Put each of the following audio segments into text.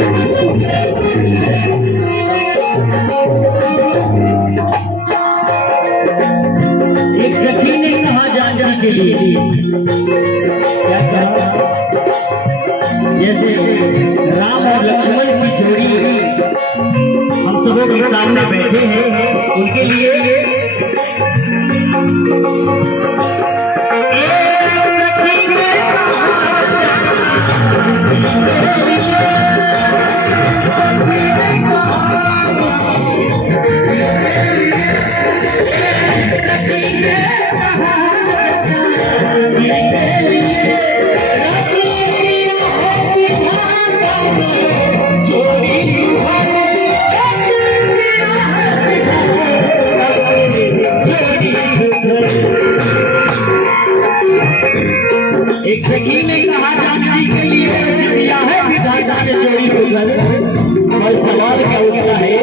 एक सखी ने कहा जानने के लिए, क्या कहा? जैसे राम और लक्ष्मण की जोड़ी हम सबों के सामने बैठे हैं, उनके लिए एक सखी ने कहा जानने के लिए दिया है विधाता ने जोड़ी को घर, और सवाल क्या उठता है?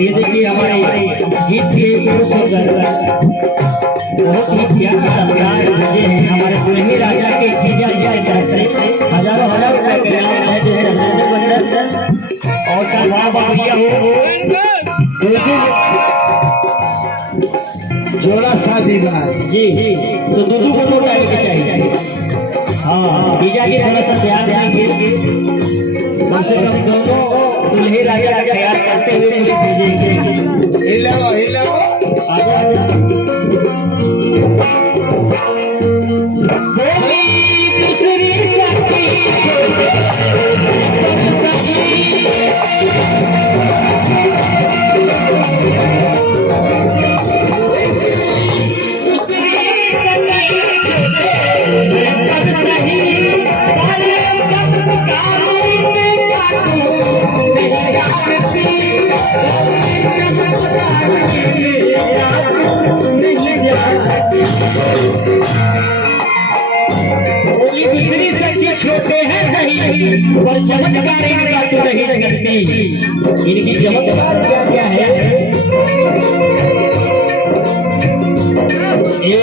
ये देखिए हमारे गीत के बहुत ही प्यार समुदाय बजे हैं हमारे दुल्हे राजा के जीजा जी की तरफ से हजारों रुपए के और जोड़ा शादी का जी, तो दूधू को 2 टाइम के चाहिए। हाँ, जीजा की थोड़ा सा ध्यान देंगे, कम से कम दोनों दुल्हे राजा का तैयार करते हुए मुझे भेजेंगे। हिलाओ हिलाओ दूसरी छोटे हैं नहीं और चमत्कार इनका तो नहीं करती, इनकी चमत्कार क्या क्या है? एक